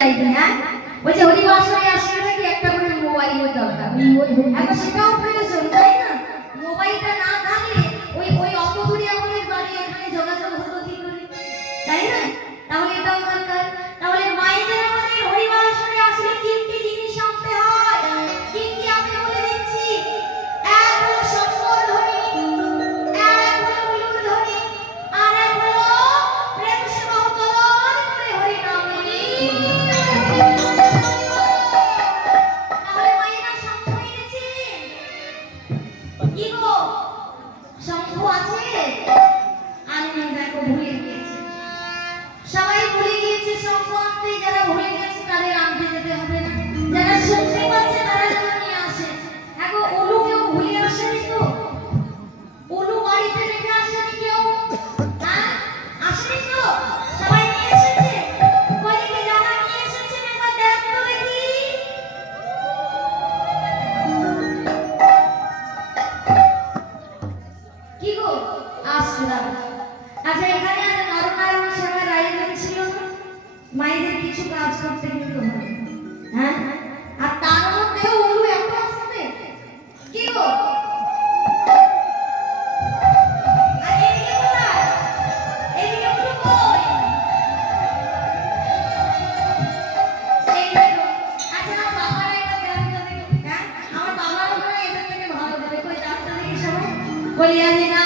বলছে হরিবাসরে আসলে নাকি একটা করে মোবাইলের দরকার। এখন সেটাও প্রয়োজন, তাই না? মোবাইলটা না থাকলে ওই ওই অত দূরে আমাদের বাড়ি, এখানে যোগাযোগ হতো কি করে, তাই না? তাহলে এটাও দরকার। তাহলে মায়েদের আমাদের হরিবাসরে আসলে কি কি জিনিস আনতে হয়, কি কি আমি বলে দিচ্ছি। এক হলো শঙ্কর ধ্বনি, এক হলো হুলুর ধ্বনি, আর এক হলো প্রেম সেবা উত্তোলন করে হরি নাম বলি। তাহলে মায়েরা শঙ্খ এনেছে কি গো? শঙ্খ আছে? আমি দেখো ভুলে গিয়েছি, সবাই ভুলে গিয়েছে শঙ্খ আনতে। যারা ভুলে গেছে তাদের আনতে যেতে হবে না, যারা শুনতে পাচ্ছে তারা যেন নিয়ে আসে। এখন ওলু কেউ ভুলে আসেনি তো? ওলু বাড়িতে রেখে আসেনি কেউ? হ্যাঁ, আসেনি তো? সবাই নিয়ে এসেছে। কলিকে যারা নিয়ে এসেছেন একবার দেখ তো দেখি। কি গো? আসলাম। আচ্ছা, এখানে আজ নরনারায়ণ সেবার আয়োজন ছিল না? মায়েদের কিছু কাজ করতে কিন্তু হবে, হ্যাঁ? আর তার মধ্যেও উলু এত আসবে, কি গো? আর এদিকে কোথায়? এদিকে উলু কই? এই দেখো। আচ্ছা, আমার বাবারা একবার দেখো তো দেখি, হ্যাঁ? আমার বাবারা মনে হয় এদের থেকে ভালো দেবে। কই ডাক্তার দেখি সবাই বলি আজি না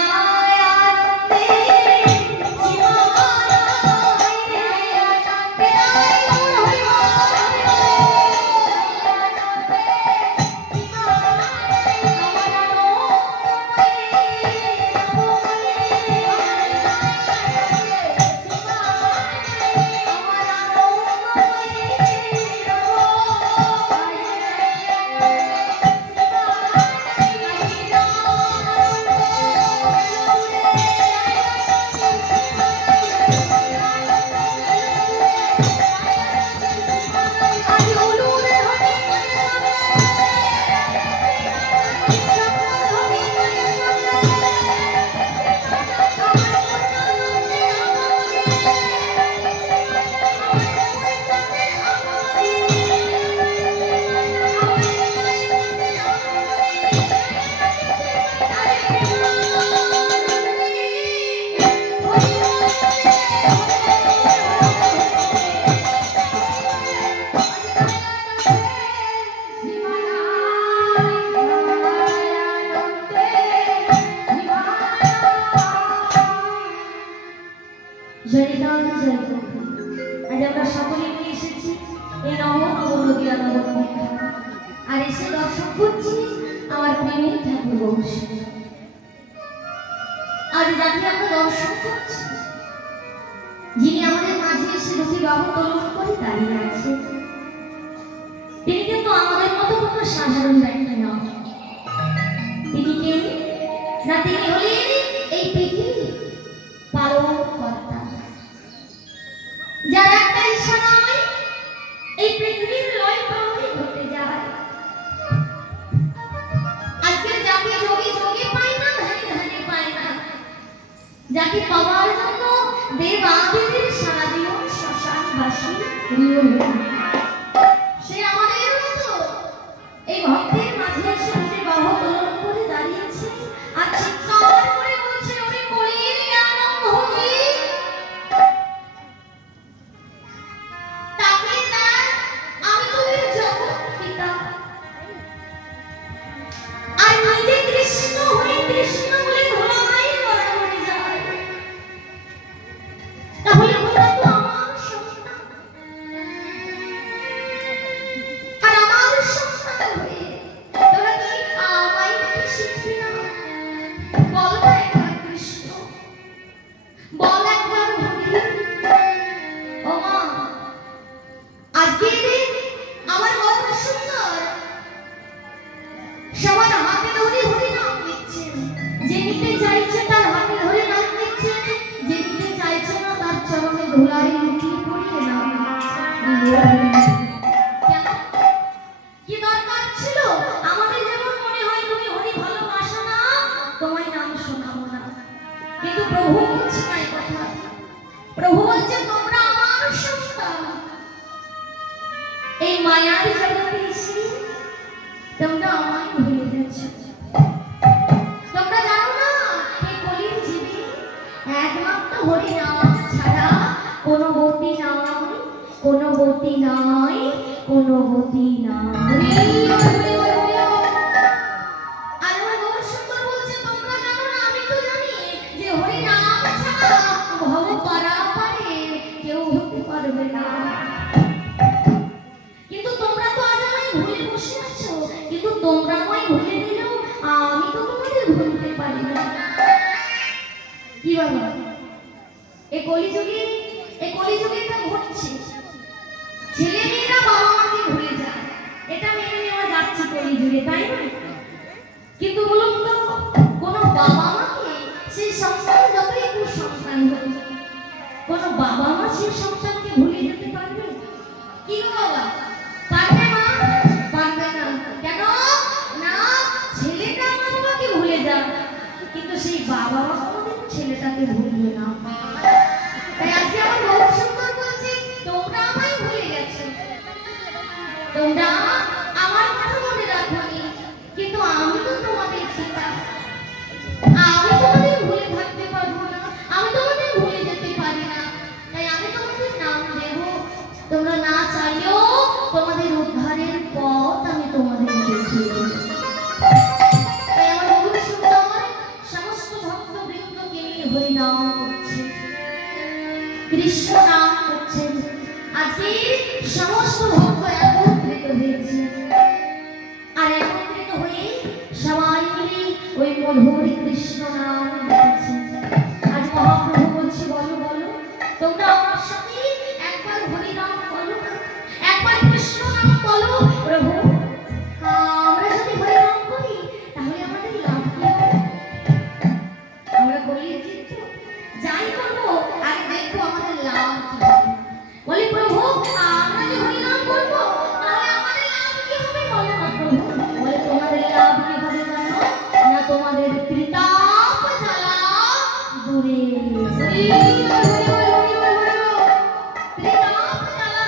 আজ আমরা সকলে নিয়ে এসেছি এই নবনবীরা নবমীর, আর এসে দর্শন করছি আমার প্রেমের ঠাকুর বংশ। আজ যাকে আমরা দর্শন করছি, যিনি আমাদের মাঝে এসে দুটি বাহু তোলন করে দাঁড়িয়ে আছে, তিনি কিন্তু আমাদের মতো কোনো সাধারণ ব্যক্তি নন। তিনি কে না? তিনি হলেন এই পৃথিবীর পালন কর্তা, যার একটা ইশারায় এই পৃথিবীর লয় প্রলয় ঘটে যায়। আজকে যাকে যোগে যোগে পায় না, ধানে ধানে পায় না, যাকে পাওয়ার জন্য দেবাদিদের সারা জীবন শ্মশানবাসী সে আমাদের মতো এই ভক্তের মাঝে এসে নিজের বাহু তোলন করে দাঁড়িয়েছে আর চিৎকার করে বলছে, ওরে কলির আনন্দ হলি। তাকে দেখ, আমি তোদের জগৎ পিতা, আর নিজে কৃষ্ণ হয়ে কৃষ্ণ বলে ধোলাই বরাবরে যায়। তাহলে ওরা তো আমার সন্তান, আর আমার সন্তান হয়ে তোরা কি আমায় নাকি শিখবি না? বল না একবার কৃষ্ণ, বল একবার হরি। ও মা, আজকে আমার কত সুন্দর, সবার হাতে ধরে হরি নাম দিচ্ছে। যে নিতে চাইছে তার হাতে ধরে নাম দিচ্ছে, যে নিতে চাইছে না তার চরণে ধুলাই লুটিয়ে পড়িয়ে নাম দিচ্ছে। কেন? কি দরকার ছিল? আমাদের যেমন মনে হয় তুমি হরি ভালোবাসো না, তোমায় নাম শোনাবো না, কিন্তু প্রভু বলছে না এই কথা। প্রভু বলছে তোমরা আমার সন্তান, এই মায়ার জগতে এসে তোমরা আমায় ভুলে গেছো। তোমরা জানো না এই কলির জীবে একমাত্র হরি নাম ছাড়া কোনো গতি নাই, কোনো গতি নাই, কোনো গতি নাই। আর আমার গৌর সুন্দর বলছে তোমরা জানো না, আমি তো জানি যে হরি নাম ছাড়া ভব পারাপারে কেউ হতে পারবে না। কিন্তু তোমরা তো আজ আমায় ভুলে বসে আছো, কিন্তু তোমরা আমায় ভুলে দিলেও আমি তো তোমাদের ভুলতে পারি না। কি বাবা, এই কলিযুগে এটা ঘটছে। ছেলে মেয়েরা বাবা মাকে ভুলে যায়, এটা মেনে নেওয়া যাচ্ছে কলিযুগে, তাই না? কিন্তু বলুন তো, কোন বাবা মাকে সেই সংসারে যতই কুসংস্কার হোক, কোন বাবা মা সেই সংসারকে ভুলে যেতে পারবে? কি গো বাবা, পারবে মা? পারবে না। কেন না? ছেলেটা মা বাবাকে ভুলে যায়, কিন্তু সেই বাবা মা কোনোদিন ছেলেটাকে ভুলবে না। তাই আজকে আমার বহু সুন্দর বলছি তোমরা আমায় ভুলে গেছো, তোমরা আমার কথা মনে রাখোনি, কিন্তু আমি তো তোমাদের পিতা, আমি তোমাদের ভুলে থাকতে পারবো না, আমি তোমাদের ভুলে যেতে পারি না। তাই আমি তোমাদের নাম দেব, তোমরা না চাইলেও তোমাদের উদ্ধারের পথ আমি তোমাদের দেখিয়ে দেব। তাই আমার বহু সুন্দর সমস্ত ভক্তবৃন্দকে নিয়ে হরি নাম করছে, কৃষ্ণ নাম করছেন। আজকে সমস্ত ভক্ত একত্রিত হয়েছে, আর একত্রিত হয়ে সবাই মিলে ওই মধুর কৃষ্ণ নাম গাইছে। আজ মহাপ্রভু বলছে বলো বলো, তোমরা আমার সাথে একবার হরি নাম বলো, একবার কৃষ্ণ নাম বলো। প্রভু, আমরা যদি হরি নাম করি তাহলে আমাদের লাভ কি হবে? আমরা বলি যাই করবো আগে দেখবো আমাদের লাভ কি হবে। বলি প্রভু, আমরা যে হরি নাম করবো তাহলে আমাদের লাভ কি হবে? বলো না প্রভু। বলে তোমাদের লাভ কি হবে জানো না? তোমাদের ত্রিতাপ জ্বালা দূরে ত্রিতাপ জ্বালা,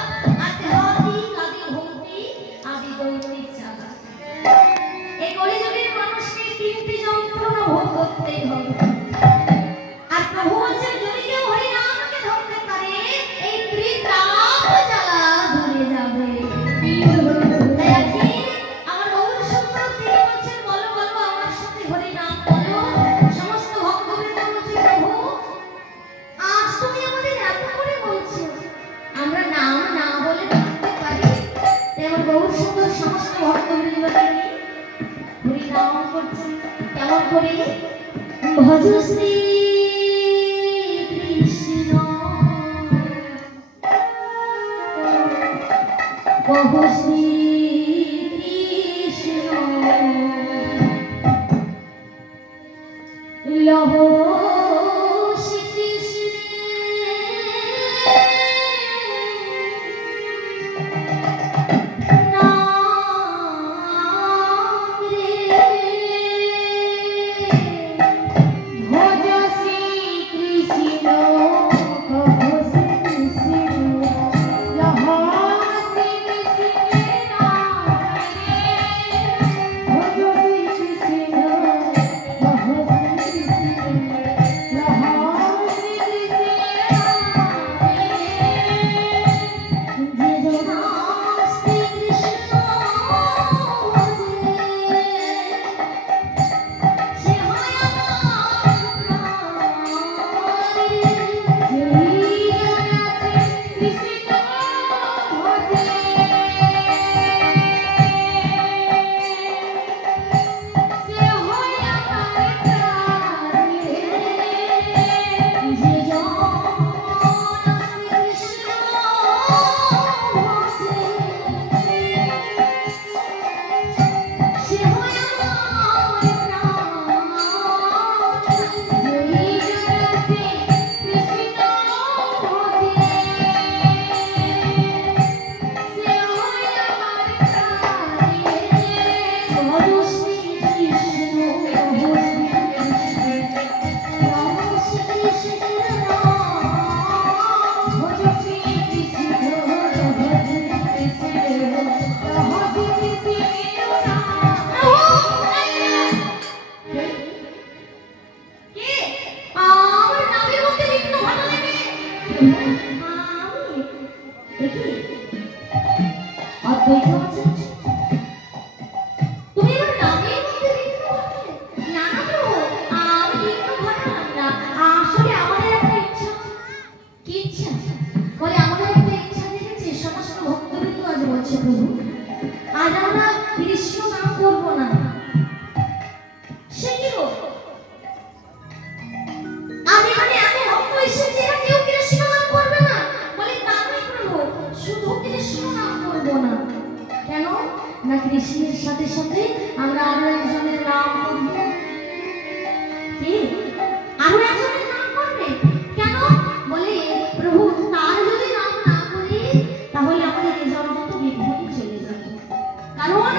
আধ্যাত্মিক আদি ভৌতিক আদি দৈবিক জ্বালা। এই কলিযুগের মানুষকে তিনটি যন্ত্রণা ভোগ করতেই হবে। আর প্রভু বলছেন যদি কেউ হরি নামকে ধরতে পারে এই ত্রিতাপ জ্বালা দূরে যাবে। তাই আজকে আমার গৌর সুন্দর তিনি বলছেন বলো বলো আমার সাথে হরি নাম বলো। সমস্ত ভক্তবৃন্দ বলছে প্রভু, আজ তুমি আমাদের এত করে বলছো, আমরা নাম না বলে থাকতে পারি? তাই আমার গৌর সুন্দর সমস্ত ভক্তবৃন্দকে নিয়ে হরি নাম করছেন। কেমন করে? ভজ শ্রী কৃষ্ণ বহু শ্রী কৃষ্ণ লহ শ্রী কৃষ্ণ নাম রে। ভজ শ্রী কৃষ্ণ বহু শ্রী কৃষ্ণ লহ শ্রী কৃষ্ণ অদ্বৈত আছে। তুমি এবার নামের মধ্যে বিঘ্ন ঘটালে? না না প্রভু, আমি বিঘ্ন ঘটালাম না, আসলে আমাদের একটা ইচ্ছা। কি ইচ্ছা? বলে আমাদের একটা ইচ্ছা জেগেছে, সমস্ত ভক্তবৃন্দ আজ বলছে প্রভু আজ আমরা কৃষ্ণ নাম করবো না। সে কি গো? আজ এখানে এত ভক্ত এসেছে, এরা কেউ কৃষ্ণ নাম করবে না? বলে তা নয় প্রভু, শুধু কৃষ্ণ নাম করবো না। কেন না কৃষ্ণের সাথে সাথে আমরা আরো একজনের নাম করব। কি আরো একজনের নাম করবে? কেন? বলে প্রভু তার যদি নাম না করি তাহলে আমাদের এই জন্ম তো বিভ্রান্তি চলে যাবে। কারণ